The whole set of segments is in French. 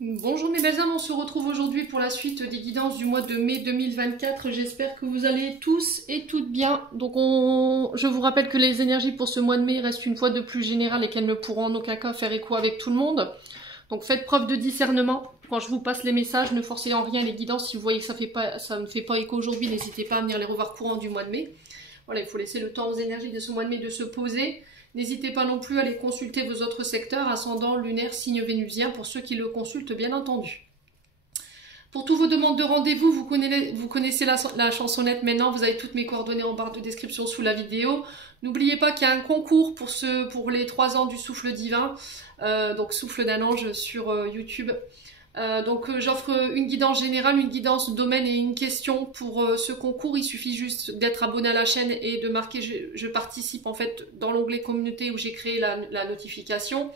Bonjour mes belles âmes, on se retrouve aujourd'hui pour la suite des guidances du mois de mai 2024. J'espère que vous allez tous et toutes bien. Donc je vous rappelle que les énergies pour ce mois de mai restent une fois de plus générales et qu'elles ne pourront en aucun cas faire écho avec tout le monde. Donc faites preuve de discernement. Quand je vous passe les messages, ne forcez en rien les guidances. Si vous voyez que ça ne fait pas écho aujourd'hui, n'hésitez pas à venir les revoir courant du mois de mai. Voilà, il faut laisser le temps aux énergies de ce mois de mai de se poser. N'hésitez pas non plus à aller consulter vos autres secteurs, ascendant, lunaire, signe vénusien, pour ceux qui le consultent bien entendu. Pour toutes vos demandes de rendez-vous, vous connaissez la chansonnette maintenant, vous avez toutes mes coordonnées en barre de description sous la vidéo. N'oubliez pas qu'il y a un concours pour les 3 ans du souffle divin, donc souffle d'un ange sur YouTube. J'offre une guidance générale, une guidance domaine et une question pour ce concours. Il suffit juste d'être abonné à la chaîne et de marquer je participe en fait dans l'onglet communauté où j'ai créé la notification.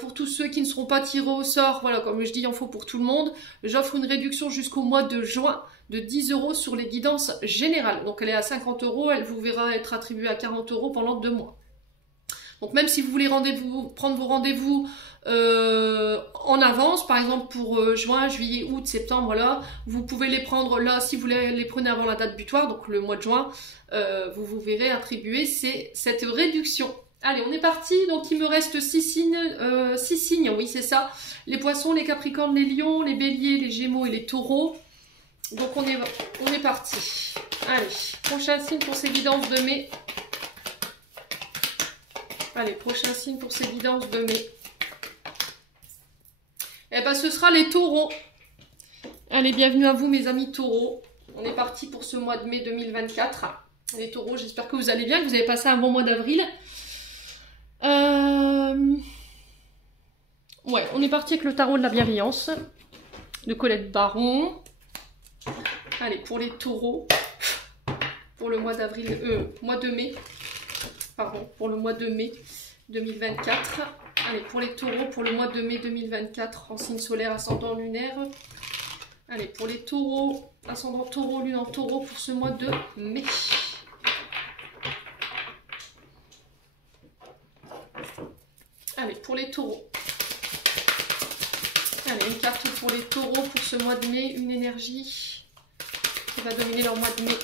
Pour tous ceux qui ne seront pas tirés au sort, voilà, comme je dis, il en faut pour tout le monde. J'offre une réduction jusqu'au mois de juin de 10 € sur les guidances générales. Donc elle est à 50 €, elle vous verra être attribuée à 40 € pendant 2 mois. Donc même si vous voulez prendre vos rendez-vous en avance, par exemple pour juin, juillet, août, septembre, là, vous pouvez les prendre là, si vous les prenez avant la date butoir, donc le mois de juin, vous verrez attribuer cette réduction. Allez, on est parti, donc il me reste 6 signes, oui c'est ça, les poissons, les capricornes, les lions, les béliers, les gémeaux et les taureaux. Donc on est parti. Allez, prochain signe pour ces guidances de mai. Allez, prochain signe pour ces guidances de mai. Eh ben, ce sera les taureaux. Allez, bienvenue à vous mes amis taureaux. On est parti pour ce mois de mai 2024. Les taureaux, j'espère que vous allez bien, que vous avez passé un bon mois d'avril. Ouais, on est parti avec le tarot de la bienveillance de Colette Baron. Allez, pour les taureaux, pour le mois d'avril, mois de mai. Pardon, pour le mois de mai 2024. Allez, pour les taureaux, pour le mois de mai 2024, en signe solaire, ascendant lunaire. Allez, pour les taureaux, ascendant taureau, lune en taureau, pour ce mois de mai. Allez, pour les taureaux. Allez, une carte pour les taureaux pour ce mois de mai, une énergie qui va dominer leur mois de mai.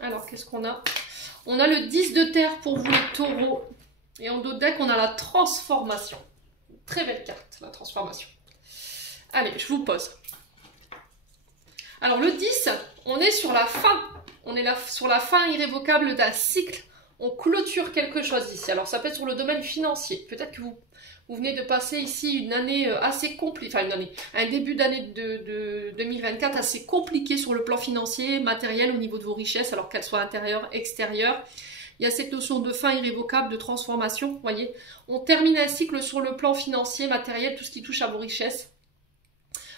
Alors, qu'est-ce qu'on a ? On a le 10 de terre pour vous les taureaux. Et en dos de deck, on a la transformation. Très belle carte, la transformation. Allez, je vous pose. Alors le 10, on est sur la fin. On est là sur la fin irrévocable d'un cycle. On clôture quelque chose ici. Alors ça peut être sur le domaine financier. Peut-être que vous venez de passer ici une année assez compliquée. Enfin un début d'année de 2024 assez compliqué sur le plan financier, matériel au niveau de vos richesses, alors qu'elles soient intérieures, extérieures. Il y a cette notion de fin irrévocable, de transformation, vous voyez. On termine un cycle sur le plan financier, matériel, tout ce qui touche à vos richesses,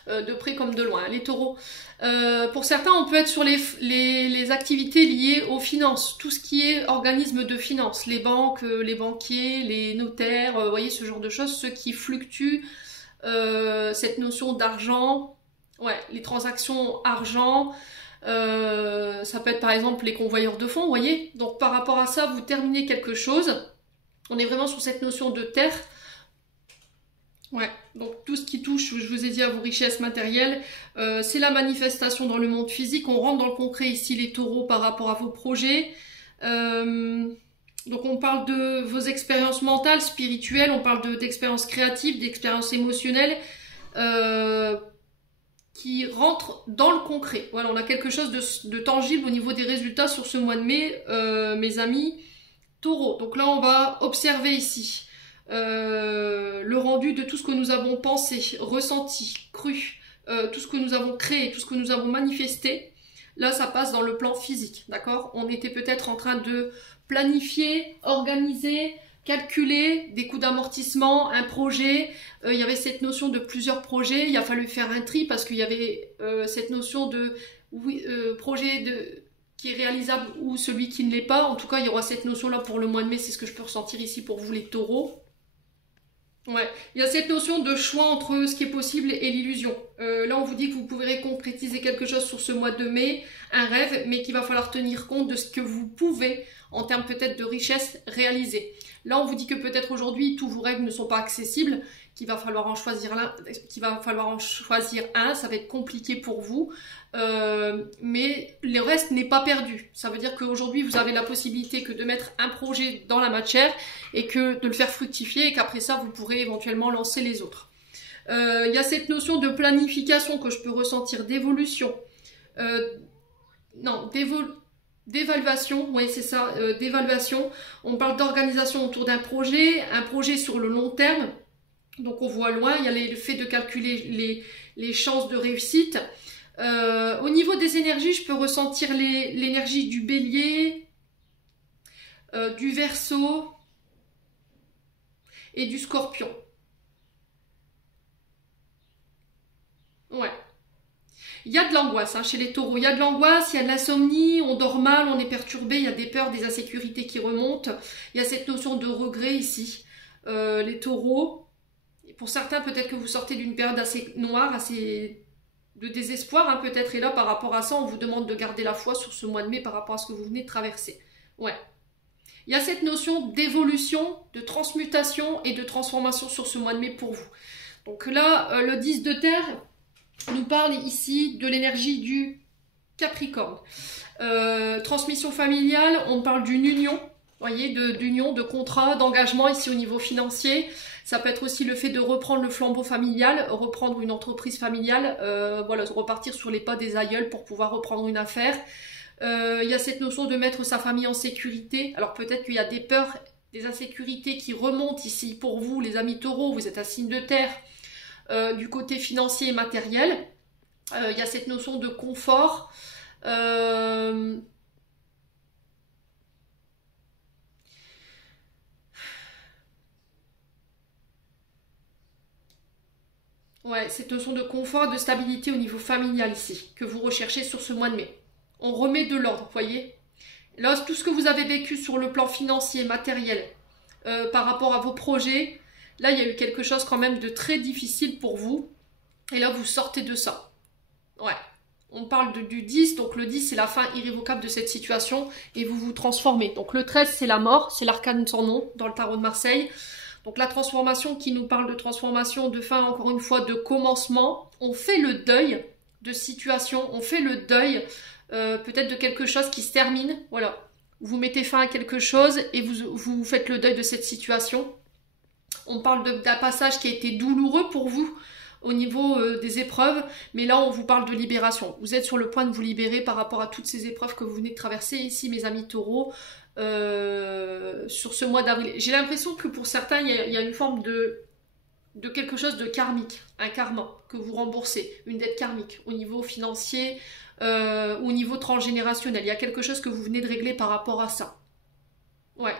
de près comme de loin. Les taureaux, pour certains, on peut être sur les activités liées aux finances, tout ce qui est organisme de finances, les banques, les banquiers, les notaires, vous voyez, ce genre de choses, ceux qui fluctuent, cette notion d'argent, ouais, les transactions argent. Ça peut être par exemple les convoyeurs de fonds, vous voyez. Donc par rapport à ça, vous terminez quelque chose. On est vraiment sur cette notion de terre. Ouais, donc tout ce qui touche, je vous ai dit, à vos richesses matérielles, c'est la manifestation dans le monde physique. On rentre dans le concret ici, les taureaux, par rapport à vos projets. Donc on parle de vos expériences mentales, spirituelles, on parle d'expériences créatives, d'expériences émotionnelles. Qui rentre dans le concret. Voilà, on a quelque chose de tangible au niveau des résultats sur ce mois de mai, mes amis taureaux. Donc là, on va observer ici le rendu de tout ce que nous avons pensé, ressenti, cru, tout ce que nous avons créé, tout ce que nous avons manifesté. Là, ça passe dans le plan physique, d'accord ? On était peut-être en train de planifier, organiser, calculer des coûts d'amortissement, un projet, il y avait cette notion de plusieurs projets, il a fallu faire un tri parce qu'il y avait cette notion de projet qui est réalisable ou celui qui ne l'est pas. En tout cas, il y aura cette notion-là pour le mois de mai, c'est ce que je peux ressentir ici pour vous les taureaux. Ouais, il y a cette notion de choix entre ce qui est possible et l'illusion. Là, on vous dit que vous pouvez concrétiser quelque chose sur ce mois de mai, un rêve, mais qu'il va falloir tenir compte de ce que vous pouvez, en termes peut-être de richesse, réaliser. Là, on vous dit que peut-être aujourd'hui, tous vos rêves ne sont pas accessibles. qu'il va falloir en choisir un, ça va être compliqué pour vous, mais le reste n'est pas perdu. Ça veut dire qu'aujourd'hui vous avez la possibilité que de mettre un projet dans la matière et que de le faire fructifier et qu'après ça vous pourrez éventuellement lancer les autres. Il y a cette notion de planification que je peux ressentir, d'évolution, d'évaluation, oui c'est ça, d'évaluation. On parle d'organisation autour d'un projet, un projet sur le long terme. Donc on voit loin, il y a le fait de calculer les chances de réussite. Au niveau des énergies, je peux ressentir l'énergie du bélier, du verseau et du scorpion. Ouais. Il y a de l'angoisse chez les taureaux, il y a de l'angoisse, il y a de l'insomnie, on dort mal, on est perturbé, il y a des peurs, des insécurités qui remontent. Il y a cette notion de regret ici. Les taureaux, pour certains peut-être que vous sortez d'une période assez noire, assez de désespoir peut-être, et là par rapport à ça on vous demande de garder la foi sur ce mois de mai par rapport à ce que vous venez de traverser. Ouais. Il y a cette notion d'évolution, de transmutation et de transformation sur ce mois de mai pour vous. Donc là, le 10 de terre nous parle ici de l'énergie du Capricorne. Transmission familiale, on parle d'une union, voyez, d'union, de contrat, d'engagement ici au niveau financier. Ça peut être aussi le fait de reprendre le flambeau familial, reprendre une entreprise familiale, voilà, repartir sur les pas des aïeuls pour pouvoir reprendre une affaire. Il y a cette notion de mettre sa famille en sécurité. Alors peut-être qu'il y a des peurs, des insécurités qui remontent ici pour vous, les amis taureaux, vous êtes un signe de terre. Du côté financier et matériel, il y a cette notion de confort. Ouais, cette notion de confort, de stabilité au niveau familial ici, que vous recherchez sur ce mois de mai. On remet de l'ordre, voyez. Là, tout ce que vous avez vécu sur le plan financier, matériel, par rapport à vos projets, là, il y a eu quelque chose quand même de très difficile pour vous. Et là, vous sortez de ça. Ouais. On parle du 10, donc le 10, c'est la fin irrévocable de cette situation. Et vous vous transformez. Donc le 13, c'est la mort, c'est l'arcane sans nom dans le tarot de Marseille. Donc la transformation qui nous parle de transformation, de fin, encore une fois, de commencement. On fait le deuil de situation, on fait le deuil peut-être de quelque chose qui se termine. Voilà. Vous mettez fin à quelque chose et vous faites le deuil de cette situation. On parle d'un passage qui a été douloureux pour vous au niveau des épreuves, mais là on vous parle de libération. Vous êtes sur le point de vous libérer par rapport à toutes ces épreuves que vous venez de traverser ici, mes amis taureaux, sur ce mois d'avril. J'ai l'impression que pour certains, il y a une forme de quelque chose de karmique, un karma que vous remboursez, une dette karmique au niveau financier, au niveau transgénérationnel. Il y a quelque chose que vous venez de régler par rapport à ça. Ouais.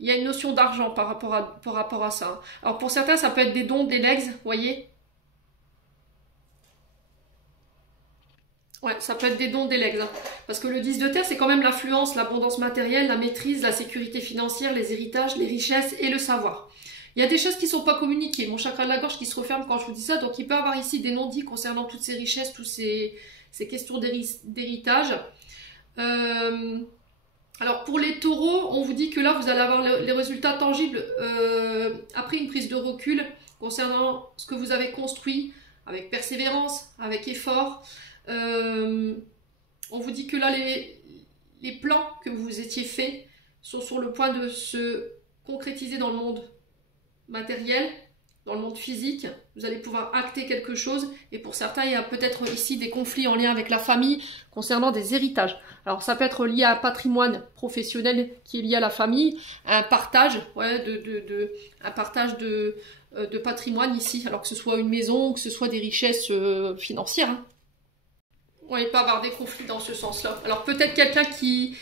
Il y a une notion d'argent par rapport à ça. Alors pour certains, ça peut être des dons, des legs, vous voyez. Ouais, ça peut être des dons, des legs. Parce que le 10 de terre, c'est quand même l'affluence, l'abondance matérielle, la maîtrise, la sécurité financière, les héritages, les richesses et le savoir. Il y a des choses qui ne sont pas communiquées. Mon chakra de la gorge qui se referme quand je vous dis ça. Donc il peut y avoir ici des non-dits concernant toutes ces richesses, toutes ces questions d'héritage. Alors pour les taureaux, on vous dit que là, vous allez avoir les résultats tangibles après une prise de recul concernant ce que vous avez construit avec persévérance, avec effort. On vous dit que là, les plans que vous étiez faits sont sur le point de se concrétiser dans le monde matériel, dans le monde physique. Vous allez pouvoir acter quelque chose et pour certains, il y a peut-être ici des conflits en lien avec la famille concernant des héritages. Alors ça peut être lié à un patrimoine professionnel qui est lié à la famille, à un partage, ouais, un partage de patrimoine ici, alors que ce soit une maison ou que ce soit des richesses financières. Hein. Ouais, il peut y avoir des conflits dans ce sens-là. Alors peut-être quelqu'un qui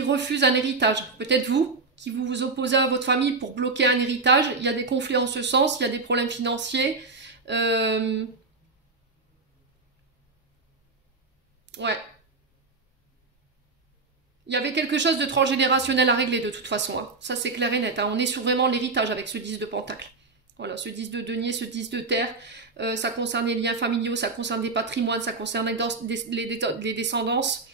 refuse un héritage, peut-être vous, qui vous opposez à votre famille pour bloquer un héritage. Il y a des conflits en ce sens, il y a des problèmes financiers. Ouais. Il y avait quelque chose de transgénérationnel à régler de toute façon. Hein. Ça c'est clair et net. Hein. On est sur vraiment l'héritage avec ce 10 de pentacle. Voilà, ce 10 de denier, ce 10 de terre. Ça concerne les liens familiaux, ça concerne des patrimoines, ça concerne les descendances.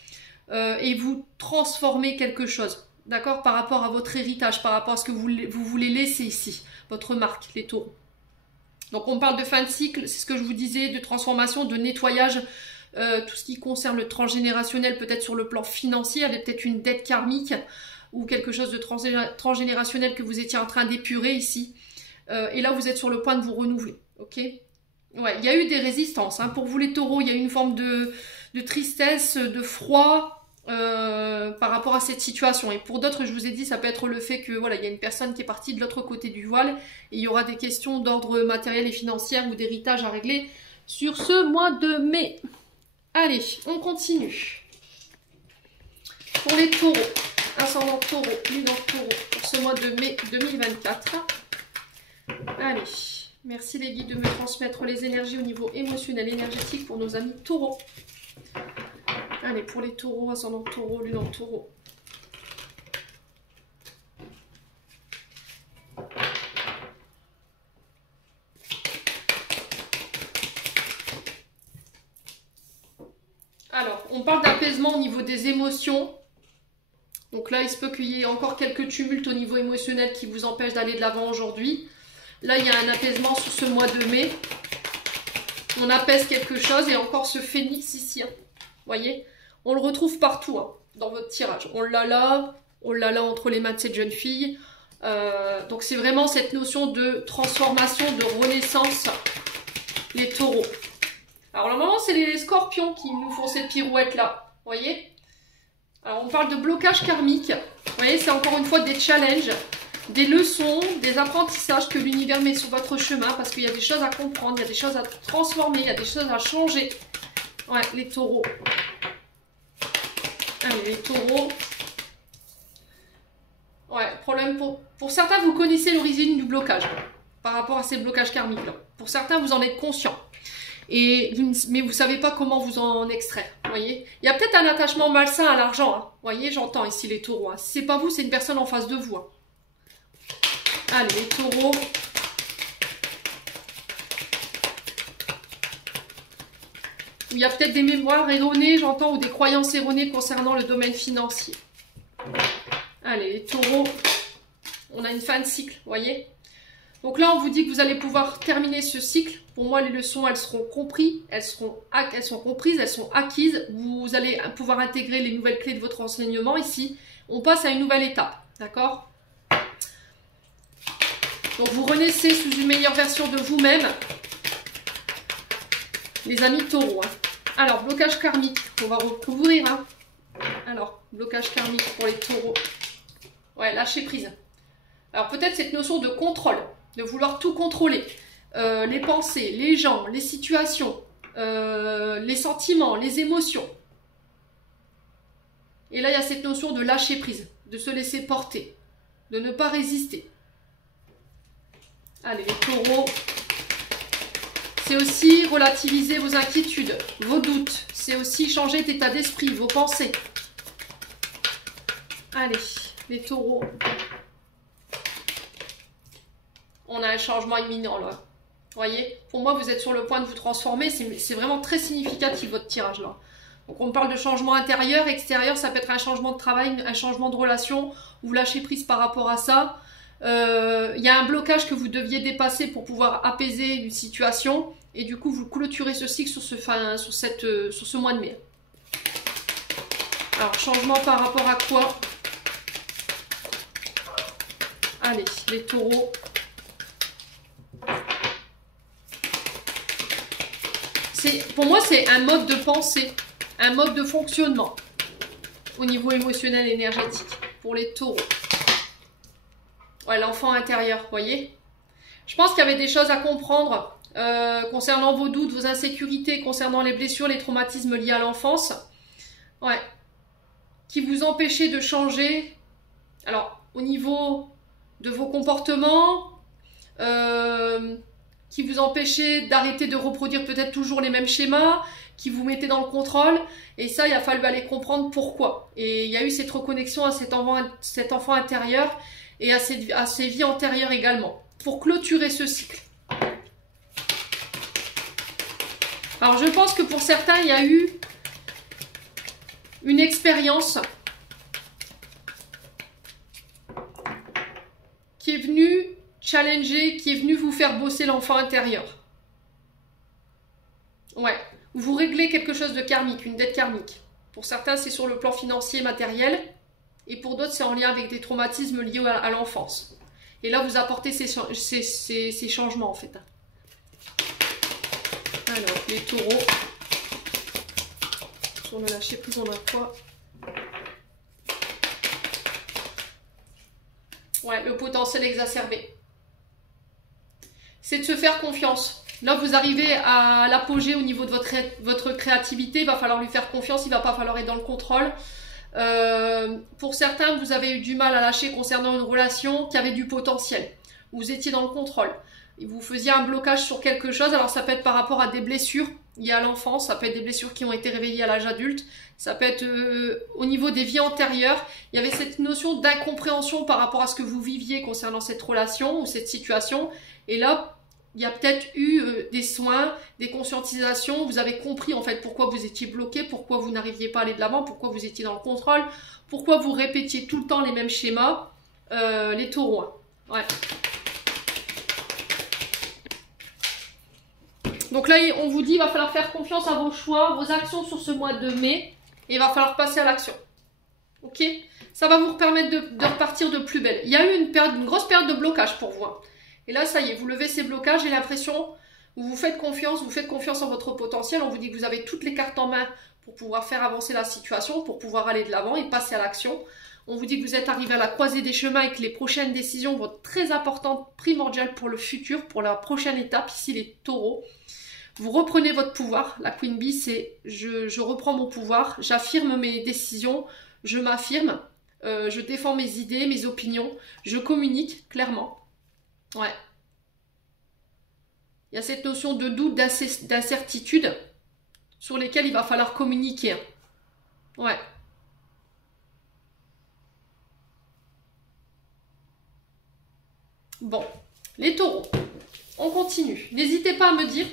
Et vous transformez quelque chose. D'accord, par rapport à votre héritage, par rapport à ce que vous voulez laisser ici, votre marque, les taureaux. Donc on parle de fin de cycle, c'est ce que je vous disais, de transformation, de nettoyage, tout ce qui concerne le transgénérationnel, peut-être sur le plan financier, avec peut-être une dette karmique ou quelque chose de transgénérationnel que vous étiez en train d'épurer ici. Et là, vous êtes sur le point de vous renouveler, ok? Ouais, il y a eu des résistances. Hein. Pour vous les taureaux, il y a eu une forme de tristesse, de froid par rapport à cette situation. Et pour d'autres, je vous ai dit, ça peut être le fait que voilà, il y a une personne qui est partie de l'autre côté du voile et il y aura des questions d'ordre matériel et financier ou d'héritage à régler sur ce mois de mai. Allez, on continue. Pour les taureaux, ascendant taureau, lunaire taureau, pour ce mois de mai 2024. Allez, merci les guides de me transmettre les énergies au niveau émotionnel, énergétique pour nos amis taureaux. Allez, pour les taureaux, ascendant taureau, lunaire taureau. Alors, on parle d'apaisement au niveau des émotions. Donc là, il se peut qu'il y ait encore quelques tumultes au niveau émotionnel qui vous empêchent d'aller de l'avant aujourd'hui. Là, il y a un apaisement sur ce mois de mai. On apaise quelque chose et encore ce phénix ici. Hein. Vous voyez, on le retrouve partout hein, dans votre tirage. On l'a là entre les mains de cette jeune fille. Donc c'est vraiment cette notion de transformation, de renaissance, les taureaux. Alors normalement, c'est les scorpions qui nous font cette pirouette là. Vous voyez? Alors on parle de blocage karmique. Vous voyez, c'est encore une fois des challenges, des leçons, des apprentissages que l'univers met sur votre chemin parce qu'il y a des choses à comprendre, il y a des choses à transformer, il y a des choses à changer. Ouais, les taureaux. Allez, les taureaux. Ouais, problème pour certains, vous connaissez l'origine du blocage par rapport à ces blocages karmiques-là. Pour certains, vous en êtes conscient. Mais vous ne savez pas comment vous en extraire, voyez. Il y a peut-être un attachement malsain à l'argent, hein. Voyez, j'entends ici les taureaux. Hein. Si c'est pas vous, c'est une personne en face de vous. Hein. Allez, les taureaux. Il y a peut-être des mémoires erronées, j'entends, ou des croyances erronées concernant le domaine financier. Allez, les taureaux. On a une fin de cycle, voyez. Donc là, on vous dit que vous allez pouvoir terminer ce cycle. Pour moi, les leçons, elles seront comprises, elles sont acquises. Vous allez pouvoir intégrer les nouvelles clés de votre enseignement ici. On passe à une nouvelle étape, d'accord? Donc, vous renaissez sous une meilleure version de vous-même, les amis taureaux. Hein. Alors, blocage karmique, on va recouvrir. Hein. Alors, blocage karmique pour les taureaux. Ouais, lâcher prise. Alors, peut-être cette notion de contrôle, de vouloir tout contrôler. Les pensées, les gens, les situations, les sentiments, les émotions. Et là, il y a cette notion de lâcher prise, de se laisser porter, de ne pas résister. Allez, les taureaux. C'est aussi relativiser vos inquiétudes, vos doutes. C'est aussi changer d'état d'esprit, vos pensées. Allez, les taureaux. On a un changement imminent là. Vous voyez, pour moi, vous êtes sur le point de vous transformer. C'est vraiment très significatif, votre tirage là. Donc, on parle de changement intérieur, extérieur. Ça peut être un changement de travail, un changement de relation. Vous lâchez prise par rapport à ça. Il y a un blocage que vous deviez dépasser pour pouvoir apaiser une situation. Et du coup, vous clôturez ce cycle sur ce mois de mai. Alors, changement par rapport à quoi? Allez, les taureaux. Pour moi, c'est un mode de pensée, un mode de fonctionnement au niveau émotionnel et énergétique pour les taureaux. Ouais, l'enfant intérieur, vous voyez. Je pense qu'il y avait des choses à comprendre concernant vos doutes, vos insécurités, concernant les blessures, les traumatismes liés à l'enfance. Ouais. Qui vous empêchaient de changer. Alors, au niveau de vos comportements, qui vous empêchait d'arrêter de reproduire peut-être toujours les mêmes schémas, qui vous mettaient dans le contrôle. Et ça, il a fallu aller comprendre pourquoi. Et il y a eu cette reconnexion à cet enfant intérieur et à ses vies antérieures également, pour clôturer ce cycle. Alors, je pense que pour certains, il y a eu une expérience qui est venue challenger, qui est venu vous faire bosser l'enfant intérieur. Ouais. Vous réglez quelque chose de karmique, une dette karmique. Pour certains, c'est sur le plan financier, matériel. Et pour d'autres, c'est en lien avec des traumatismes liés à l'enfance. Et là, vous apportez ces changements, en fait. Alors, les taureaux. Sur le lâcher prise, on a quoi? Ouais, le potentiel exacerbé. C'est de se faire confiance. Là, vous arrivez à l'apogée au niveau de votre créativité. Il va falloir lui faire confiance. Il ne va pas falloir être dans le contrôle. Pour certains, vous avez eu du mal à lâcher concernant une relation qui avait du potentiel. Vous étiez dans le contrôle. Vous faisiez un blocage sur quelque chose. Alors, ça peut être par rapport à des blessures liées à l'enfance. Ça peut être des blessures qui ont été réveillées à l'âge adulte. Ça peut être au niveau des vies antérieures. Il y avait cette notion d'incompréhension par rapport à ce que vous viviez concernant cette relation ou cette situation. Et là, il y a peut-être eu des soins, des conscientisations. Vous avez compris en fait pourquoi vous étiez bloqué, pourquoi vous n'arriviez pas à aller de l'avant, pourquoi vous étiez dans le contrôle, pourquoi vous répétiez tout le temps les mêmes schémas. Les taureaux. Hein. Ouais. Donc là, on vous dit, il va falloir faire confiance à vos choix, vos actions sur ce mois de mai. Et il va falloir passer à l'action. Ok? Ça va vous permettre de repartir de plus belle. Il y a eu une grosse période de blocage pour vous. Hein. Et là, ça y est, vous levez ces blocages. J'ai l'impression, vous faites confiance en votre potentiel. On vous dit que vous avez toutes les cartes en main pour pouvoir faire avancer la situation, pour pouvoir aller de l'avant et passer à l'action. On vous dit que vous êtes arrivé à la croisée des chemins et que les prochaines décisions vont être très importantes, primordiales pour le futur, pour la prochaine étape. Ici, les taureaux. Vous reprenez votre pouvoir. La Queen Bee, c'est je reprends mon pouvoir, j'affirme mes décisions, je m'affirme, je défends mes idées, mes opinions, je communique clairement. Ouais. Il y a cette notion de doute, d'incertitude sur lesquelles il va falloir communiquer. Ouais. Bon, les taureaux, on continue. N'hésitez pas à me dire.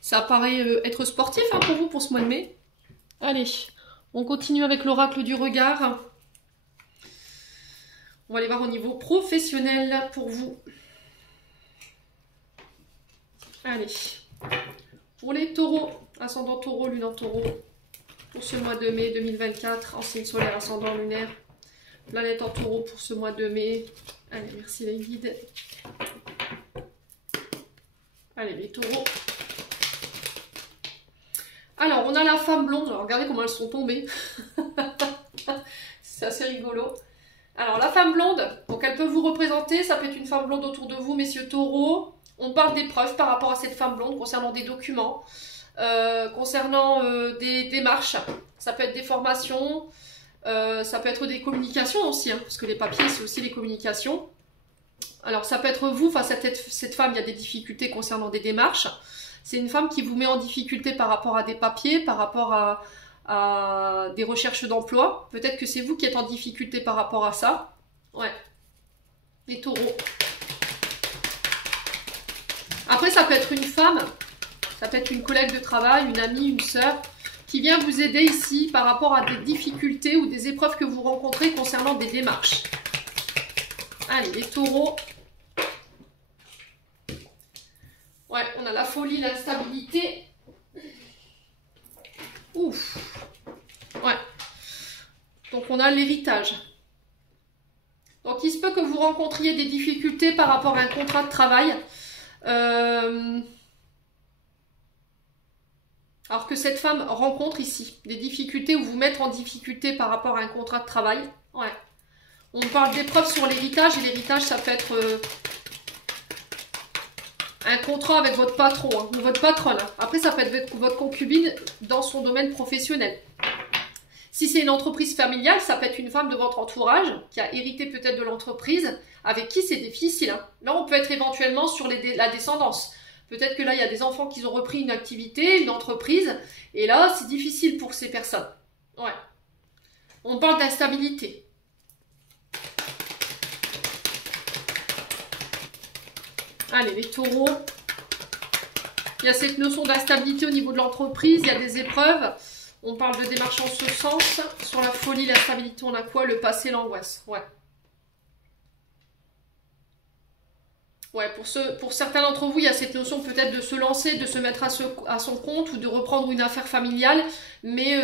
Ça paraît être sportif hein, pour vous pour ce mois de mai. Allez, on continue avec l'oracle du regard. On va aller voir au niveau professionnel pour vous. Allez, pour les taureaux, ascendant taureau, lune en taureau, pour ce mois de mai 2024, en signe solaire, ascendant lunaire, planète en taureau pour ce mois de mai. Allez, merci les guides. Allez, les taureaux. Alors, on a la femme blonde. Alors, regardez comment elles sont tombées. C'est assez rigolo. Alors, la femme blonde, donc elle peut vous représenter. Ça peut être une femme blonde autour de vous, messieurs taureaux. On parle des preuves par rapport à cette femme blonde concernant des documents, concernant des démarches. Ça peut être des formations, ça peut être des communications aussi, hein, parce que les papiers, c'est aussi les communications. Alors, ça peut être vous, face à cette femme, il y a des difficultés concernant des démarches. C'est une femme qui vous met en difficulté par rapport à des papiers, par rapport à des recherches d'emploi. Peut-être que c'est vous qui êtes en difficulté par rapport à ça. Ouais. Les taureaux. Après, ça peut être une femme, ça peut être une collègue de travail, une amie, une sœur, qui vient vous aider ici par rapport à des difficultés ou des épreuves que vous rencontrez concernant des démarches. Allez, les taureaux. Ouais, on a la folie, l'instabilité. Ouf. Ouais. Donc, on a l'héritage. Donc, il se peut que vous rencontriez des difficultés par rapport à un contrat de travail. Alors que cette femme rencontre ici des difficultés ou vous mettre en difficulté par rapport à un contrat de travail. Ouais. On parle d'épreuves sur l'héritage et l'héritage, ça peut être un contrat avec votre patron hein, ou votre patronne. Après, ça peut être votre concubine dans son domaine professionnel. Si c'est une entreprise familiale, ça peut être une femme de votre entourage qui a hérité peut-être de l'entreprise, avec qui c'est difficile. Hein. Là, on peut être éventuellement sur la descendance. Peut-être que là, il y a des enfants qui ont repris une activité, une entreprise, et là, c'est difficile pour ces personnes. Ouais. On parle d'instabilité. Allez, les taureaux. Il y a cette notion d'instabilité au niveau de l'entreprise, il y a des épreuves. On parle de démarche en ce sens. Sur la folie, la stabilité, on a quoi? Le passé, l'angoisse. Ouais. Ouais, pour certains d'entre vous, il y a cette notion peut-être de se lancer, de se mettre à son compte ou de reprendre une affaire familiale. Mais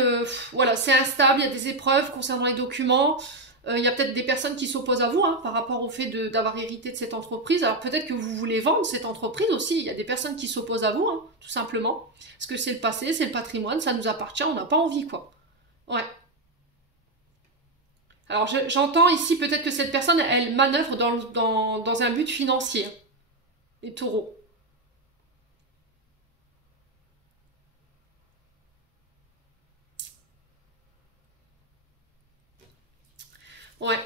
voilà, c'est instable, il y a des épreuves concernant les documents. Il y a peut-être des personnes qui s'opposent à vous par rapport au fait d'avoir hérité de cette entreprise. Alors peut-être que vous voulez vendre cette entreprise aussi. Il y a des personnes qui s'opposent à vous, tout simplement. Parce que c'est le passé, c'est le patrimoine, ça nous appartient, on n'a pas envie, quoi. Ouais. Alors j'entends ici peut-être que cette personne, elle manœuvre dans un but financier. Les taureaux. Ouais.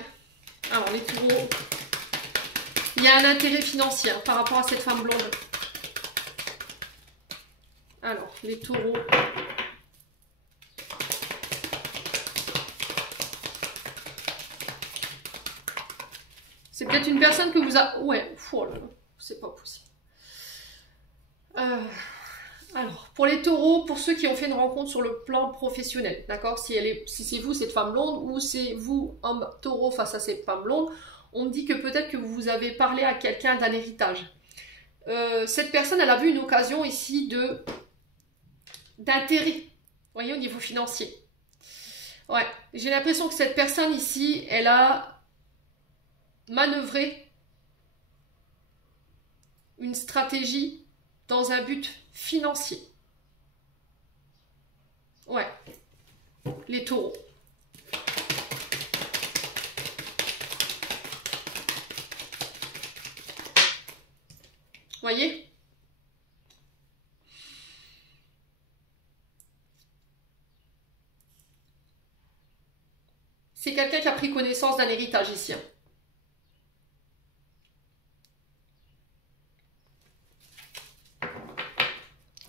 Alors les taureaux. Il y a un intérêt financier par rapport à cette femme blonde. Alors, les taureaux. C'est peut-être une personne que vous a... Ouais, oh là là, c'est pas possible. Alors, pour les taureaux, pour ceux qui ont fait une rencontre sur le plan professionnel, d'accord, si c'est vous, cette femme blonde, ou c'est vous, homme taureau, face à cette femme blonde, on me dit que peut-être que vous avez parlé à quelqu'un d'un héritage. Cette personne, elle a vu une occasion ici d'intérêt, vous voyez, au niveau financier. Ouais, j'ai l'impression que cette personne ici, elle a manœuvré une stratégie dans un but financier. Ouais, les taureaux. Voyez? C'est quelqu'un qui a pris connaissance d'un héritage ici.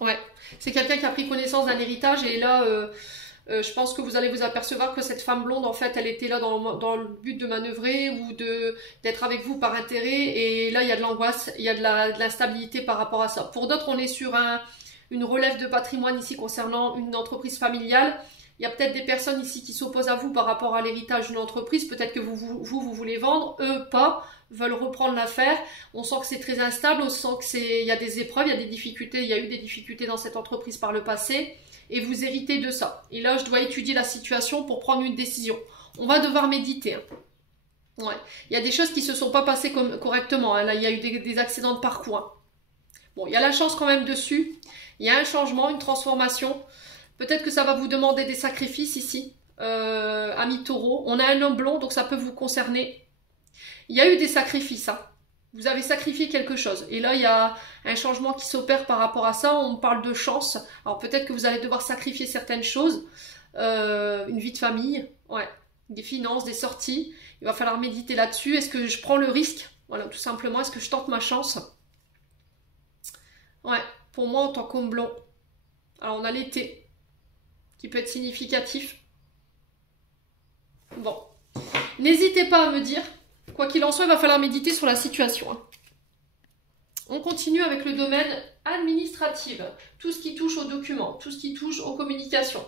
Ouais, c'est quelqu'un qui a pris connaissance d'un héritage et là, je pense que vous allez vous apercevoir que cette femme blonde, en fait, elle était là dans le but de manœuvrer ou d'être avec vous par intérêt. Et là, il y a de l'angoisse, il y a de l'instabilité par rapport à ça. Pour d'autres, on est sur une relève de patrimoine ici concernant une entreprise familiale. Il y a peut-être des personnes ici qui s'opposent à vous par rapport à l'héritage d'une entreprise. Peut-être que vous voulez vendre, eux pas, veulent reprendre l'affaire. On sent que c'est très instable, on sent qu'il y a des épreuves, il y a des difficultés. Il y a eu des difficultés dans cette entreprise par le passé. Et vous héritez de ça. Et là, je dois étudier la situation pour prendre une décision. On va devoir méditer. Ouais. Il y a des choses qui ne se sont pas passées correctement. Là, il y a eu des accidents de parcours. Bon, il y a la chance quand même dessus. Il y a un changement, une transformation. Peut-être que ça va vous demander des sacrifices ici, amis taureaux. On a un homme blond, donc ça peut vous concerner. Il y a eu des sacrifices, Vous avez sacrifié quelque chose. Et là, il y a un changement qui s'opère par rapport à ça. On parle de chance. Alors peut-être que vous allez devoir sacrifier certaines choses. Une vie de famille, ouais, des finances, des sorties. Il va falloir méditer là-dessus. Est-ce que je prends le risque? Voilà, tout simplement. Est-ce que je tente ma chance? Ouais, pour moi, en tant qu'homme blond. Alors on a l'été, qui peut être significatif. Bon. N'hésitez pas à me dire. Quoi qu'il en soit, il va falloir méditer sur la situation. On continue avec le domaine administratif. Tout ce qui touche aux documents, tout ce qui touche aux communications.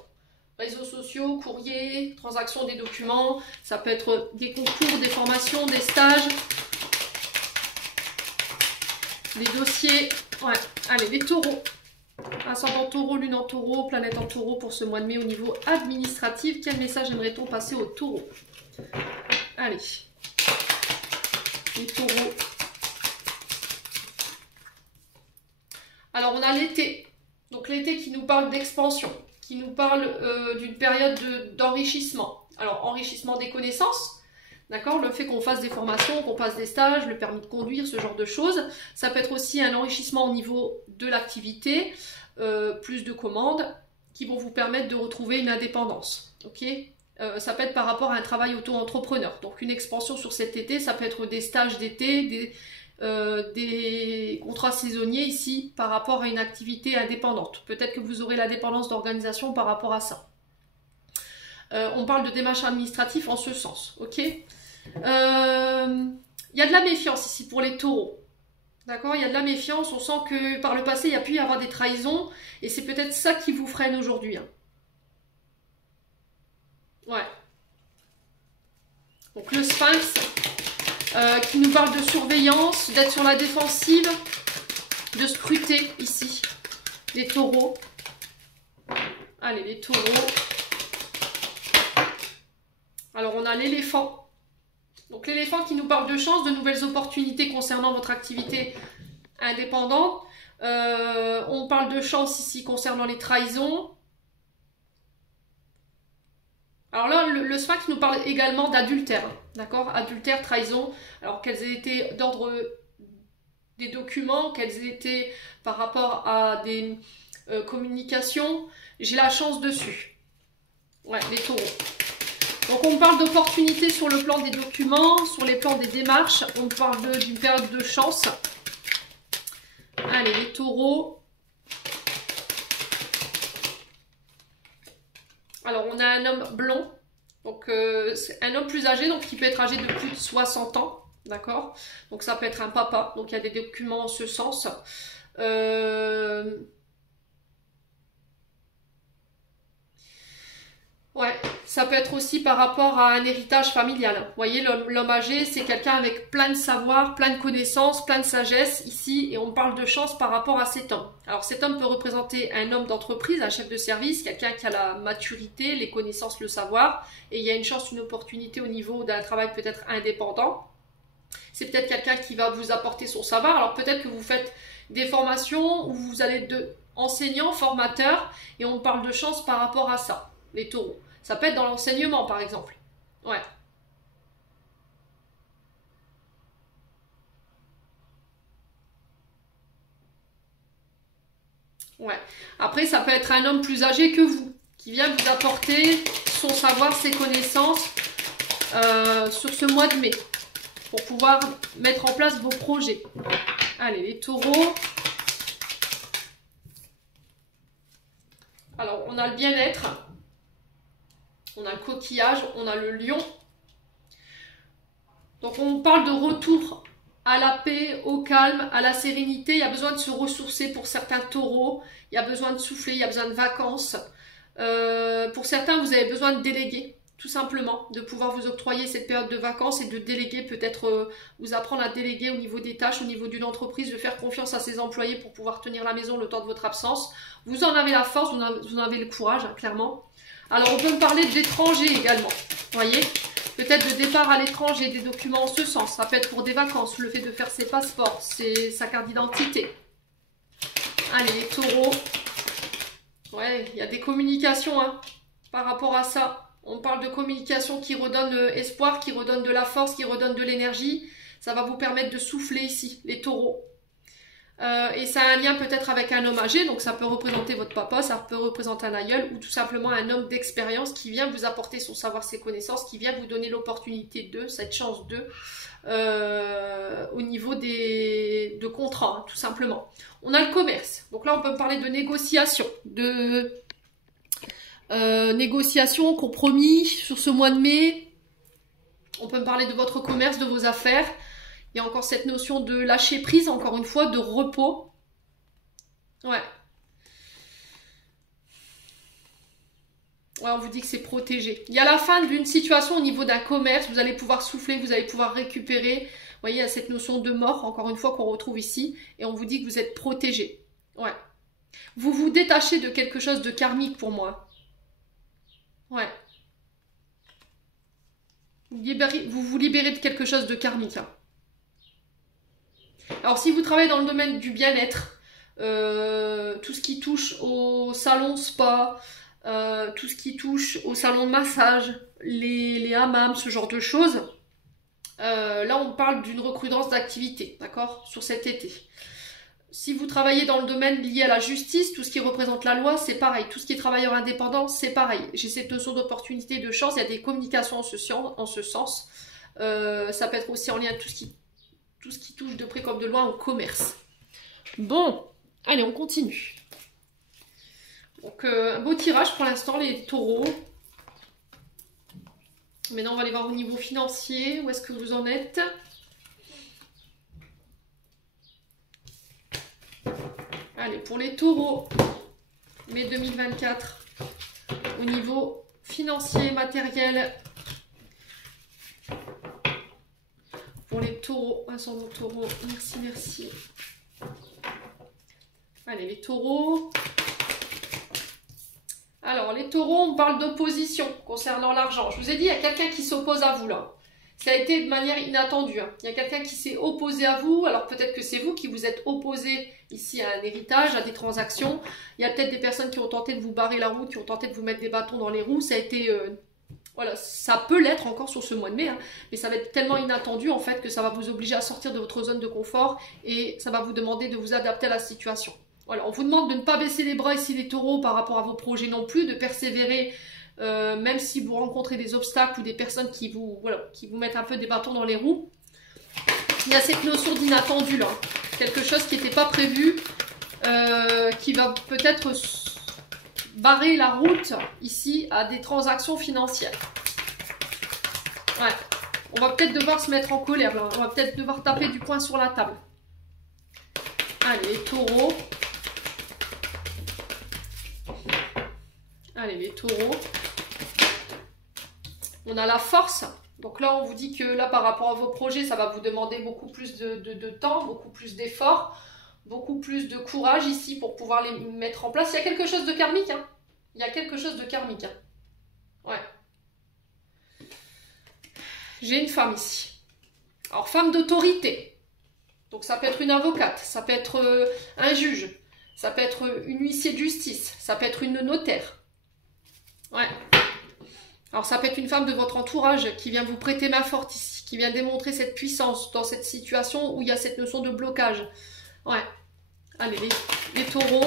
Réseaux sociaux, courrier, transactions des documents. Ça peut être des concours, des formations, des stages. Les dossiers. Ouais. Allez, les taureaux. Ascendant taureau, lune en taureau, planète en taureau pour ce mois de mai au niveau administratif. Quel message aimerait-on passer aux taureaux? Allez. Les taureaux. Alors on a l'été, donc l'été qui nous parle d'expansion, qui nous parle d'une période d'enrichissement. Alors enrichissement des connaissances, d'accord, le fait qu'on fasse des formations, qu'on passe des stages, le permis de conduire, ce genre de choses. Ça peut être aussi un enrichissement au niveau de l'activité, plus de commandes qui vont vous permettre de retrouver une indépendance, ok. Ça peut être par rapport à un travail auto-entrepreneur. Donc une expansion sur cet été, ça peut être des stages d'été, des contrats saisonniers ici par rapport à une activité indépendante. Peut-être que vous aurez la dépendance d'organisation par rapport à ça. On parle de démarche administrative en ce sens, ok. Il y a de la méfiance ici pour les taureaux. D'accord, il y a de la méfiance. On sent que par le passé, il y a pu y avoir des trahisons. Et c'est peut-être ça qui vous freine aujourd'hui. Ouais. Donc le sphinx, qui nous parle de surveillance, d'être sur la défensive, de scruter ici les taureaux. Allez, les taureaux. Alors, on a l'éléphant. Donc, l'éléphant qui nous parle de chance, de nouvelles opportunités concernant votre activité indépendante. On parle de chance ici concernant les trahisons. Alors là, le sphinx nous parle également d'adultère. D'accord? Adultère, trahison. Alors, qu'elles aient été d'ordre des documents, qu'elles aient été par rapport à des communications. J'ai la chance dessus. Ouais, les taureaux. Donc on parle d'opportunités sur le plan des documents, sur les plans des démarches. On parle d'une période de chance. Allez, les taureaux. Alors on a un homme blond. Donc c'est un homme plus âgé, donc qui peut être âgé de plus de 60 ans. D'accord? Donc ça peut être un papa. Donc il y a des documents en ce sens. Ouais, ça peut être aussi par rapport à un héritage familial. Vous voyez, l'homme âgé, c'est quelqu'un avec plein de savoir, plein de connaissances, plein de sagesse ici, et on parle de chance par rapport à cet homme. Alors cet homme peut représenter un homme d'entreprise, un chef de service, quelqu'un qui a la maturité, les connaissances, le savoir, et il y a une chance, une opportunité au niveau d'un travail peut-être indépendant. C'est peut-être quelqu'un qui va vous apporter son savoir. Alors peut-être que vous faites des formations où vous allez être enseignant, formateur, et on parle de chance par rapport à ça. Les taureaux. Ça peut être dans l'enseignement, par exemple. Ouais. Ouais. Après, ça peut être un homme plus âgé que vous, qui vient vous apporter son savoir, ses connaissances sur ce mois de mai, pour pouvoir mettre en place vos projets. Allez, les taureaux. Alors, on a le bien-être. On a le coquillage, on a le lion. Donc on parle de retour à la paix, au calme, à la sérénité. Il y a besoin de se ressourcer pour certains taureaux. Il y a besoin de souffler, il y a besoin de vacances. Pour certains, vous avez besoin de déléguer, tout simplement. De pouvoir vous octroyer cette période de vacances et de déléguer, peut-être vous apprendre à déléguer au niveau des tâches, au niveau d'une entreprise, de faire confiance à ses employés pour pouvoir tenir la maison le temps de votre absence. Vous en avez la force, vous en avez le courage, hein, clairement. Alors, on peut me parler d'étrangers également, voyez, peut-être de départ à l'étranger, des documents en ce sens. Ça peut être pour des vacances, le fait de faire ses passeports, sa carte d'identité. Allez, les taureaux. Ouais, il y a des communications hein, par rapport à ça. On parle de communication qui redonne espoir, qui redonne de la force, qui redonne de l'énergie. Ça va vous permettre de souffler ici, les taureaux. Et ça a un lien peut-être avec un homme âgé, donc ça peut représenter votre papa, ça peut représenter un aïeul ou tout simplement un homme d'expérience qui vient vous apporter son savoir, ses connaissances, qui vient vous donner l'opportunité de, cette chance de, au niveau de contrats, hein, tout simplement. On a le commerce, donc là on peut parler de négociation, négociation, compromis sur ce mois de mai. On peut me parler de votre commerce, de vos affaires. Il y a encore cette notion de lâcher prise, encore une fois, de repos. Ouais. Ouais, on vous dit que c'est protégé. Il y a la fin d'une situation au niveau d'un commerce. Vous allez pouvoir souffler, vous allez pouvoir récupérer. Vous voyez, il y a cette notion de mort, encore une fois, qu'on retrouve ici. Et on vous dit que vous êtes protégé. Ouais. Vous vous détachez de quelque chose de karmique pour moi. Ouais. Vous vous libérez de quelque chose de karmique. Hein. Alors, si vous travaillez dans le domaine du bien-être, tout ce qui touche au salon spa, tout ce qui touche au salon de massage, les hammams, ce genre de choses, là, on parle d'une recrudescence d'activité, d'accord, sur cet été. Si vous travaillez dans le domaine lié à la justice, tout ce qui représente la loi, c'est pareil. Tout ce qui est travailleur indépendant, c'est pareil. J'ai cette notion d'opportunité, de chance. Il y a des communications en ce sens. Ça peut être aussi en lien avec tout ce qui touche de près comme de loin au commerce. Bon, allez, on continue. Donc, un beau tirage pour l'instant, les taureaux. Maintenant, on va aller voir au niveau financier. Où est-ce que vous en êtes ? Allez, pour les taureaux, mai 2024, au niveau financier, matériel, pour les taureaux, ascendant taureau. Merci, merci. Allez, les taureaux. Alors, les taureaux, on parle d'opposition concernant l'argent. Je vous ai dit, il y a quelqu'un qui s'oppose à vous là. Ça a été de manière inattendue. Hein. Il y a quelqu'un qui s'est opposé à vous. Alors peut-être que c'est vous qui vous êtes opposé ici à un héritage, à des transactions. Il y a peut-être des personnes qui ont tenté de vous barrer la route, qui ont tenté de vous mettre des bâtons dans les roues. Ça a été... voilà, ça peut l'être encore sur ce mois de mai. Hein, mais ça va être tellement inattendu en fait que ça va vous obliger à sortir de votre zone de confort. Et ça va vous demander de vous adapter à la situation. Voilà, on vous demande de ne pas baisser les bras ici les taureaux par rapport à vos projets non plus, de persévérer. Même si vous rencontrez des obstacles ou des personnes qui vous mettent un peu des bâtons dans les roues, il y a cette notion d'inattendu là, quelque chose qui n'était pas prévu, qui va peut-être barrer la route ici à des transactions financières. Ouais, on va peut-être devoir se mettre en colère là, on va peut-être devoir taper du poing sur la table. Allez, les taureaux. Allez, les taureaux. On a la force. Donc là, on vous dit que là, par rapport à vos projets, ça va vous demander beaucoup plus de temps, beaucoup plus d'efforts, beaucoup plus de courage ici pour pouvoir les mettre en place. Il y a quelque chose de karmique. Hein. Il y a quelque chose de karmique. Hein. Ouais. J'ai une femme ici. Alors, femme d'autorité. Donc, ça peut être une avocate, ça peut être un juge, ça peut être une huissier de justice, ça peut être une notaire. Ouais. Alors ça peut être une femme de votre entourage qui vient vous prêter main forte ici, qui vient démontrer cette puissance dans cette situation où il y a cette notion de blocage. Ouais. Allez, les taureaux.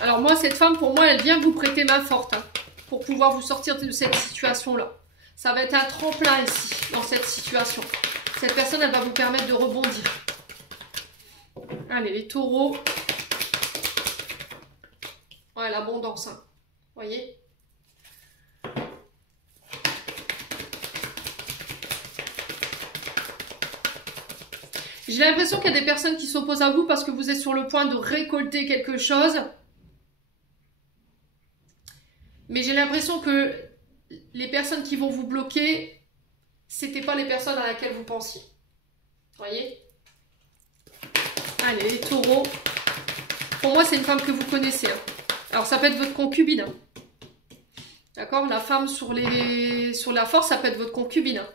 Alors moi, cette femme, pour moi, elle vient vous prêter main forte hein, pour pouvoir vous sortir de cette situation-là. Ça va être un tremplin ici, dans cette situation. Cette personne, elle va vous permettre de rebondir. Allez, les taureaux. Ouais, l'abondance, hein. Voyez? J'ai l'impression qu'il y a des personnes qui s'opposent à vous parce que vous êtes sur le point de récolter quelque chose. Mais j'ai l'impression que les personnes qui vont vous bloquer, c'était pas les personnes à laquelle vous pensiez. Voyez? Allez, les taureaux. Pour moi, c'est une femme que vous connaissez. Hein. Alors, ça peut être votre concubine. Hein. D'accord? La femme sur la force, ça peut être votre concubine. Hein.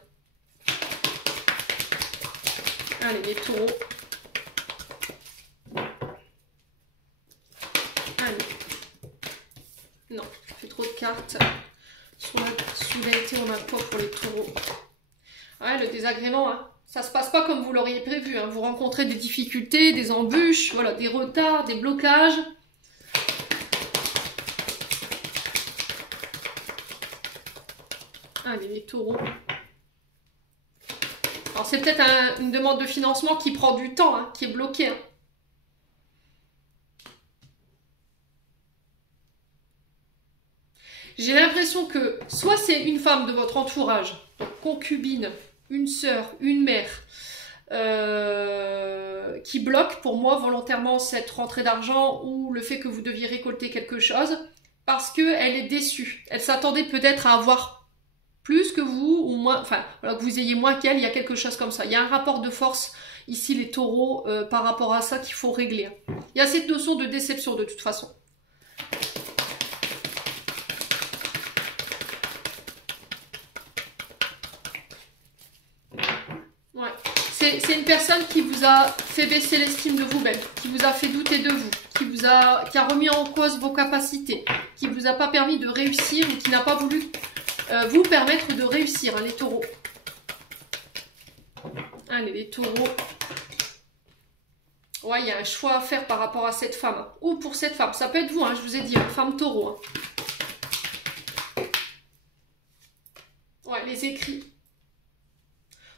Allez, les taureaux. Allez. Non, je fais trop de cartes. Sous l'été, on a quoi pour les taureaux? Ouais, le désagrément, hein. Ça se passe pas comme vous l'auriez prévu. Hein. Vous rencontrez des difficultés, des embûches, voilà, des retards, des blocages. Allez, les taureaux. Alors, c'est peut-être une demande de financement qui prend du temps, hein, qui est bloquée. Hein. J'ai l'impression que soit c'est une femme de votre entourage, donc concubine, une sœur, une mère, qui bloque pour moi volontairement cette rentrée d'argent ou le fait que vous deviez récolter quelque chose parce qu'elle est déçue. Elle s'attendait peut-être à avoir plus que vous ou moins, enfin voilà, que vous ayez moins qu'elle, il y a quelque chose comme ça. Il y a un rapport de force ici les taureaux par rapport à ça qu'il faut régler. Il y a cette notion de déception de toute façon. Ouais. C'est une personne qui vous a fait baisser l'estime de vous-même, qui vous a fait douter de vous, qui a remis en cause vos capacités, qui vous a pas permis de réussir ou qui n'a pas voulu vous permettre de réussir, hein, les taureaux. Allez, les taureaux. Ouais, il y a un choix à faire par rapport à cette femme. Hein. Ou pour cette femme. Ça peut être vous, hein, je vous ai dit, hein, femme taureau. Hein. Ouais, les écrits.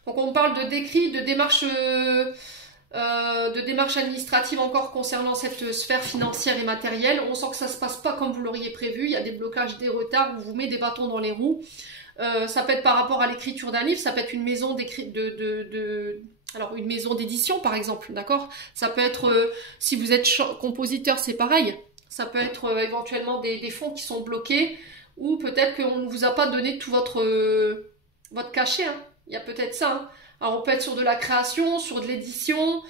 Donc on parle de d'écrits, de démarches administratives encore concernant cette sphère financière et matérielle. On sent que ça ne se passe pas comme vous l'auriez prévu. Il y a des blocages, des retards, on vous met des bâtons dans les roues. Ça peut être par rapport à l'écriture d'un livre, ça peut être une maison alors une maison d'édition par exemple, d'accord? Ça peut être, si vous êtes compositeur, c'est pareil. Ça peut être éventuellement des fonds qui sont bloqués ou peut-être qu'on ne vous a pas donné tout votre votre cachet, hein. Il y a peut-être ça, hein. Alors, on peut être sur de la création, sur de l'édition,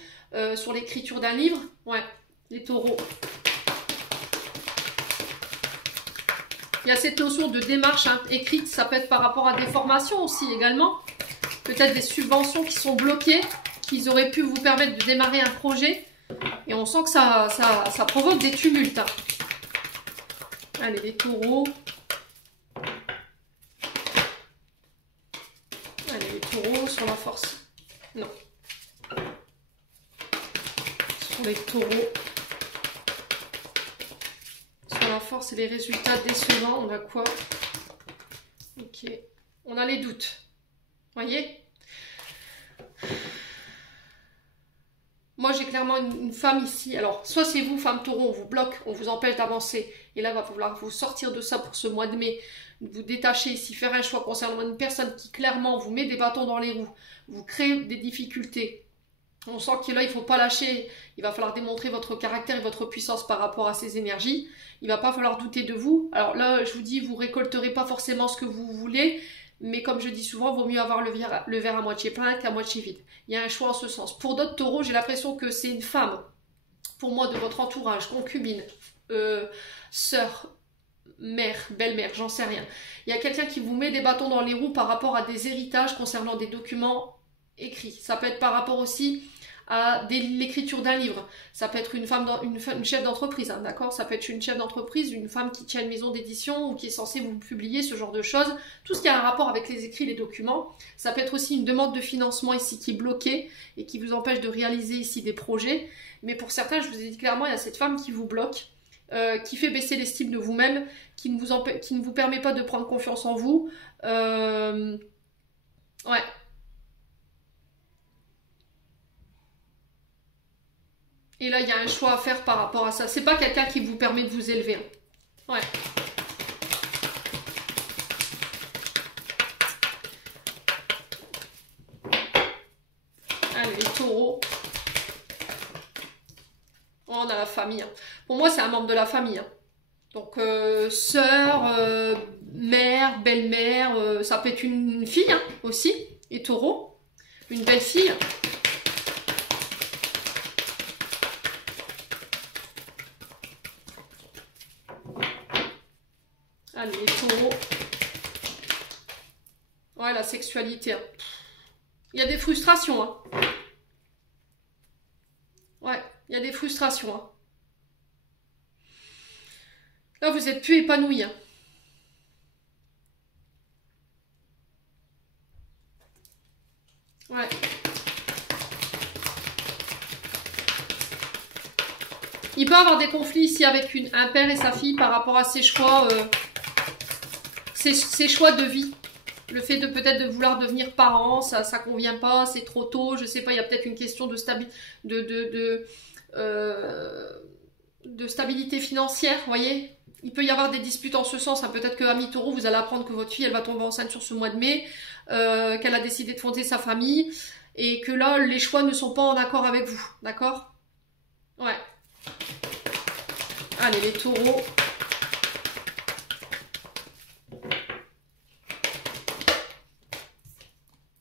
sur l'écriture d'un livre. Ouais, les taureaux. Il y a cette notion de démarche, hein, écrite. Ça peut être par rapport à des formations aussi également. Peut-être des subventions qui sont bloquées, qui auraient pu vous permettre de démarrer un projet. Et on sent que ça provoque des tumultes, hein. Allez, les taureaux. Allez, les taureaux sur la force. Non. Sur les taureaux. Sur la force et les résultats décevants, on a quoi? Ok. On a les doutes. Voyez? Moi, j'ai clairement une femme ici. Alors, soit c'est vous, femme taureau, on vous bloque, on vous empêche d'avancer. Et là, il va falloir vous sortir de ça pour ce mois de mai. Vous détacher ici, faire un choix concernant une personne qui clairement vous met des bâtons dans les roues. Vous créez des difficultés. On sent que là, il ne faut pas lâcher. Il va falloir démontrer votre caractère et votre puissance par rapport à ces énergies. Il ne va pas falloir douter de vous. Alors là, je vous dis, vous récolterez pas forcément ce que vous voulez. Mais comme je dis souvent, il vaut mieux avoir le verre à moitié plein qu'à moitié vide. Il y a un choix en ce sens. Pour d'autres taureaux, j'ai l'impression que c'est une femme, pour moi, de votre entourage, concubine, sœur, mère, belle-mère, j'en sais rien. Il y a quelqu'un qui vous met des bâtons dans les roues par rapport à des héritages concernant des documents écrits. Ça peut être par rapport aussi à l'écriture d'un livre. Ça peut être une femme, une chef d'entreprise, hein, d'accord? Ça peut être une chef d'entreprise, une femme qui tient une maison d'édition ou qui est censée vous publier, ce genre de choses. Tout ce qui a un rapport avec les écrits, les documents. Ça peut être aussi une demande de financement ici qui est bloquée et qui vous empêche de réaliser ici des projets. Mais pour certains, je vous ai dit clairement, il y a cette femme qui vous bloque, qui fait baisser l'estime de vous-même, qui ne vous permet pas de prendre confiance en vous. Ouais. Et là, il y a un choix à faire par rapport à ça. C'est pas quelqu'un qui vous permet de vous élever, hein. Ouais. Allez, les taureaux. Oh, on a la famille, hein. Pour moi, c'est un membre de la famille, hein. Donc, sœur, mère, belle-mère, ça peut être une fille, hein, aussi. Et taureau. Une belle fille. Allez, les taureaux. Ouais, la sexualité, hein. Il y a des frustrations, hein. Ouais, il y a des frustrations, hein. Là, vous êtes plus épanoui, hein. Ouais. Il peut y avoir des conflits ici avec un père et sa fille par rapport à ses choix, ses choix de vie. Le fait de peut-être de vouloir devenir parent, ça convient pas, c'est trop tôt, je sais pas, il y a peut-être une question de stabilité financière, vous voyez. Il peut y avoir des disputes en ce sens, hein. Peut-être que à mi-taureau, vous allez apprendre que votre fille, elle va tomber enceinte sur ce mois de mai, qu'elle a décidé de fonder sa famille, et que là, les choix ne sont pas en accord avec vous, d'accord? Ouais. Allez, les taureaux.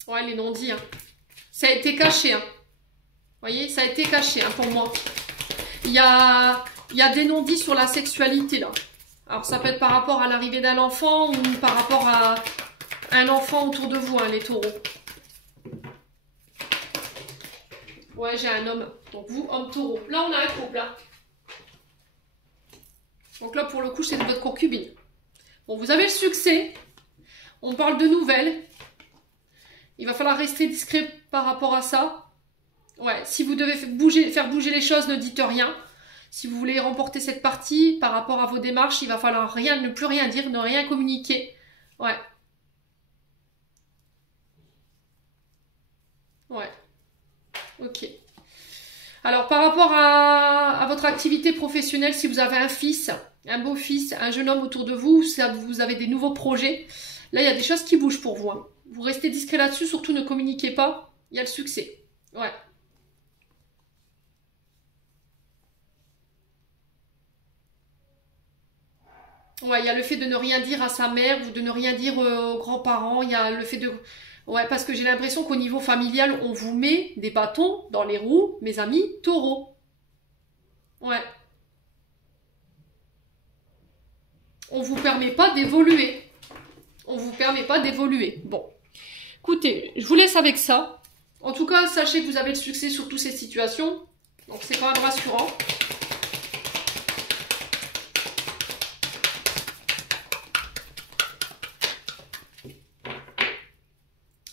Ouais, les non-dits, hein. Ça a été caché, hein. Vous voyez, ça a été caché, hein, pour moi. Il y a des non-dits sur la sexualité, là. Alors, ça peut être par rapport à l'arrivée d'un enfant ou par rapport à un enfant autour de vous, hein, les taureaux. Ouais, j'ai un homme. Donc, vous, homme taureau. Là, on a un couple, là. Donc là, pour le coup, c'est de votre concubine. Bon, vous avez le succès. On parle de nouvelles. Il va falloir rester discret par rapport à ça. Ouais, si vous devez faire bouger les choses, ne dites rien. Si vous voulez remporter cette partie par rapport à vos démarches, il va falloir ne plus rien dire, ne rien communiquer. Ouais. Ouais. Ok. Alors, par rapport à votre activité professionnelle, si vous avez un fils, un beau-fils, un jeune homme autour de vous, si vous avez des nouveaux projets, là, il y a des choses qui bougent pour vous, hein. Vous restez discret là-dessus, surtout ne communiquez pas. Il y a le succès. Ouais. Ouais, il y a le fait de ne rien dire à sa mère ou de ne rien dire aux grands-parents. Il y a le fait de... Ouais, parce que j'ai l'impression qu'au niveau familial, on vous met des bâtons dans les roues, mes amis taureaux. Ouais. On vous permet pas d'évoluer. On vous permet pas d'évoluer. Bon. Écoutez, je vous laisse avec ça. En tout cas, sachez que vous avez le succès sur toutes ces situations. Donc, c'est quand même rassurant.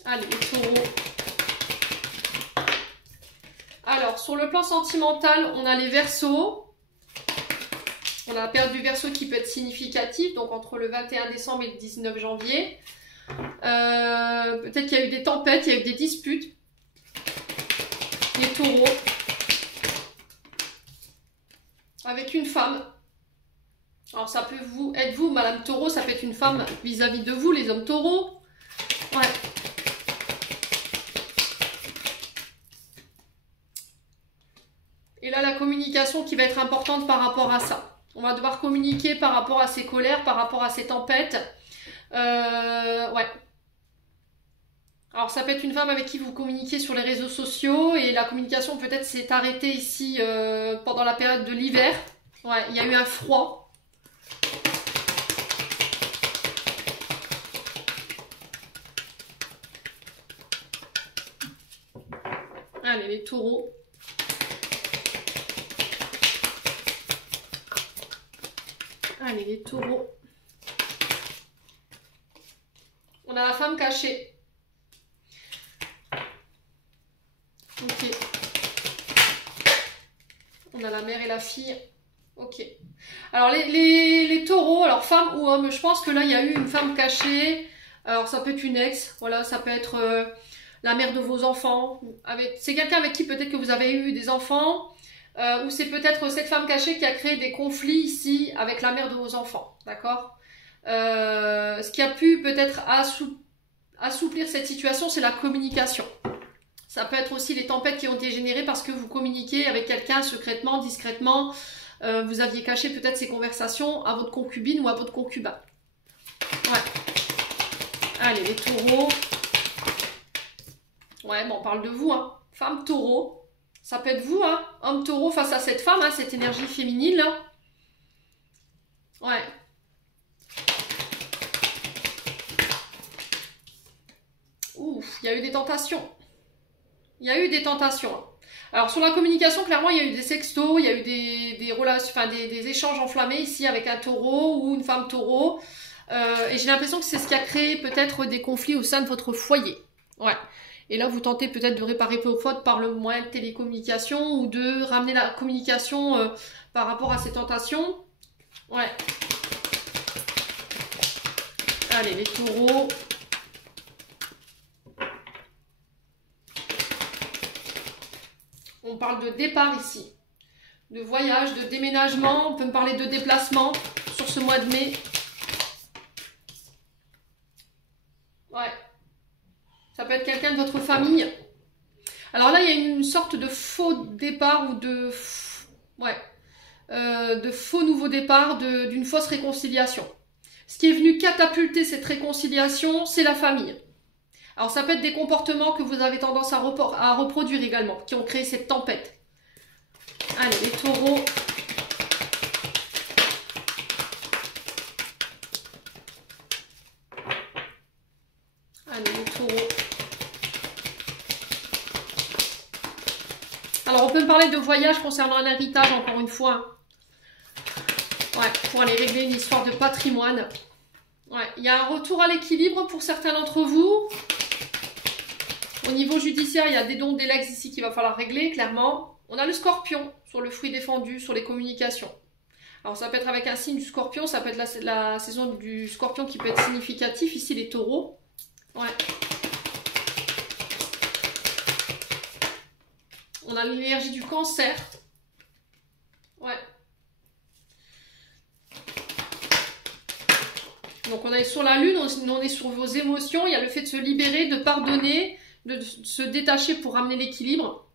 Allez, les taureaux. Alors, sur le plan sentimental, on a les Verseaux. On a la période du Verseau qui peut être significative, donc entre le 21 décembre et le 19 janvier. Peut-être qu'il y a eu des tempêtes, il y a eu des disputes. Les taureaux. Avec une femme. Alors, ça peut être vous, Madame Taureau, ça peut être une femme vis-à-vis de vous, les hommes taureaux. Ouais. Et là, la communication qui va être importante par rapport à ça. On va devoir communiquer par rapport à ces colères, par rapport à ces tempêtes. Ouais. Alors, ça peut être une femme avec qui vous communiquez sur les réseaux sociaux et la communication peut-être s'est arrêtée ici pendant la période de l'hiver. Ouais, il y a eu un froid. Allez, les taureaux. Allez, les taureaux. On a la femme cachée. Ok. On a la mère et la fille. Ok. Alors, les taureaux, alors femme ou homme, je pense que là, il y a eu une femme cachée. Alors, ça peut être une ex. Voilà, ça peut être la mère de vos enfants. C'est quelqu'un avec qui peut-être que vous avez eu des enfants. Ou c'est peut-être cette femme cachée qui a créé des conflits ici avec la mère de vos enfants, d'accord? Ce qui a pu peut-être assouplir cette situation, c'est la communication. Ça peut être aussi les tempêtes qui ont été générées parce que vous communiquez avec quelqu'un secrètement, discrètement. Vous aviez caché peut-être ces conversations à votre concubine ou à votre concubin. Ouais. Allez, les taureaux. Ouais, bon, on parle de vous, hein. Femme taureau. Ça peut être vous, hein, homme taureau face à cette femme, hein, cette énergie féminine là. Ouais. Ouf, il y a eu des tentations. Il y a eu des tentations. Alors sur la communication, clairement, il y a eu des sextos, il y a eu des relations, enfin des échanges enflammés ici avec un taureau ou une femme taureau. Et j'ai l'impression que c'est ce qui a créé peut-être des conflits au sein de votre foyer. Ouais. Et là, vous tentez peut-être de réparer vos fautes par le moyen de télécommunication ou de ramener la communication par rapport à ces tentations. Ouais. Allez, les taureaux. On parle de départ ici. De voyage, de déménagement. On peut me parler de déplacement sur ce mois de mai. Ouais. Ça peut être quelqu'un de votre famille. Alors là, il y a une sorte de faux départ ou de... Ouais. De faux nouveau départ, d'une fausse réconciliation. Ce qui est venu catapulter cette réconciliation, c'est la famille. Alors ça peut être des comportements que vous avez tendance à reproduire également, qui ont créé cette tempête. Allez, les taureaux. Allez, les taureaux. Alors, on peut me parler de voyage concernant un héritage, encore une fois. Ouais, pour aller régler une histoire de patrimoine. Ouais, il y a un retour à l'équilibre pour certains d'entre vous. Au niveau judiciaire, il y a des dons, des legs ici qu'il va falloir régler, clairement. On a le scorpion sur le fruit défendu, sur les communications. Alors, ça peut être avec un signe du scorpion, ça peut être la saison du scorpion qui peut être significatif. Ici, les taureaux. Ouais. On a l'énergie du cancer. Ouais. Donc on est sur la lune, on est sur vos émotions. Il y a le fait de se libérer, de pardonner, de se détacher pour ramener l'équilibre.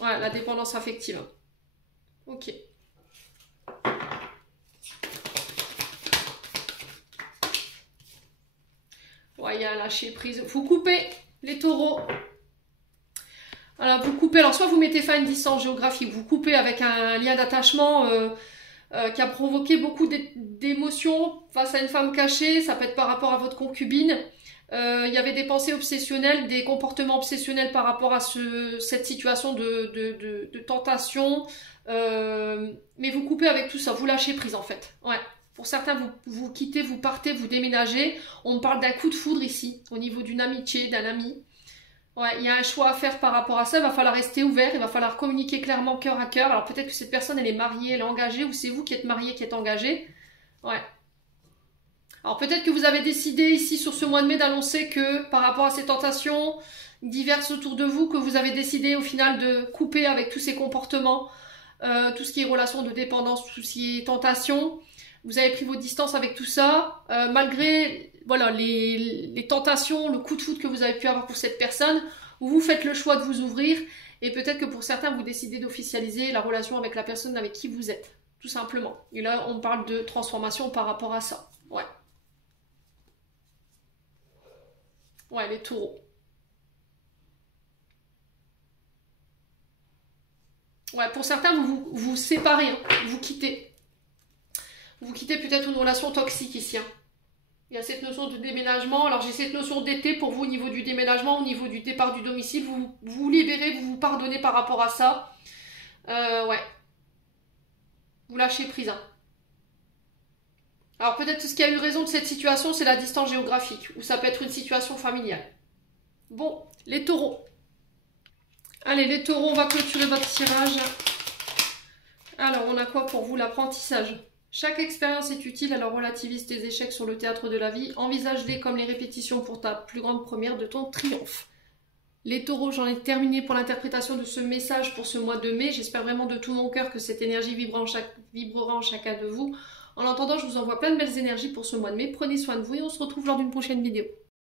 Ouais, la dépendance affective. Ok. Ouais, il y a un lâcher prise. Vous coupez les taureaux. Alors, vous coupez, alors soit vous mettez fin à une distance géographique, vous coupez avec un lien d'attachement qui a provoqué beaucoup d'émotions face à une femme cachée, ça peut être par rapport à votre concubine. Il y avait des pensées obsessionnelles, des comportements obsessionnels par rapport à cette situation de tentation. Mais vous coupez avec tout ça, vous lâchez prise en fait. Ouais. Pour certains, vous quittez, vous partez, vous déménagez. On parle d'un coup de foudre ici, au niveau d'une amitié, d'un ami. Ouais, il y a un choix à faire par rapport à ça. Il va falloir rester ouvert, il va falloir communiquer clairement cœur à cœur. Alors peut-être que cette personne, elle est mariée, elle est engagée, ou c'est vous qui êtes marié, qui êtes engagé. Ouais. Alors peut-être que vous avez décidé ici sur ce mois de mai d'annoncer que par rapport à ces tentations diverses autour de vous, que vous avez décidé au final de couper avec tous ces comportements, tout ce qui est relation de dépendance, tout ce qui est tentation. Vous avez pris vos distances avec tout ça, malgré voilà, les tentations, le coup de foudre que vous avez pu avoir pour cette personne, vous faites le choix de vous ouvrir et peut-être que pour certains, vous décidez d'officialiser la relation avec la personne avec qui vous êtes, tout simplement. Et là, on parle de transformation par rapport à ça. Ouais. Ouais, les taureaux. Ouais, pour certains, vous séparez, hein, vous quittez. Vous quittez peut-être une relation toxique ici. Hein. Il y a cette notion de déménagement. Alors j'ai cette notion d'été pour vous au niveau du déménagement, au niveau du départ du domicile. Vous vous libérez, vous vous pardonnez par rapport à ça. Ouais. Vous lâchez prise. Hein. Alors peut-être ce qui a eu raison de cette situation, c'est la distance géographique. Ou ça peut être une situation familiale. Bon, les taureaux. Allez, les taureaux, on va clôturer votre tirage. Alors, on a quoi pour vous? L'apprentissage. Chaque expérience est utile, alors relativise tes échecs sur le théâtre de la vie. Envisage-les comme les répétitions pour ta plus grande première de ton triomphe. Les taureaux, j'en ai terminé pour l'interprétation de ce message pour ce mois de mai. J'espère vraiment de tout mon cœur que cette énergie vibrera en chacun de vous. En attendant, je vous envoie plein de belles énergies pour ce mois de mai. Prenez soin de vous et on se retrouve lors d'une prochaine vidéo.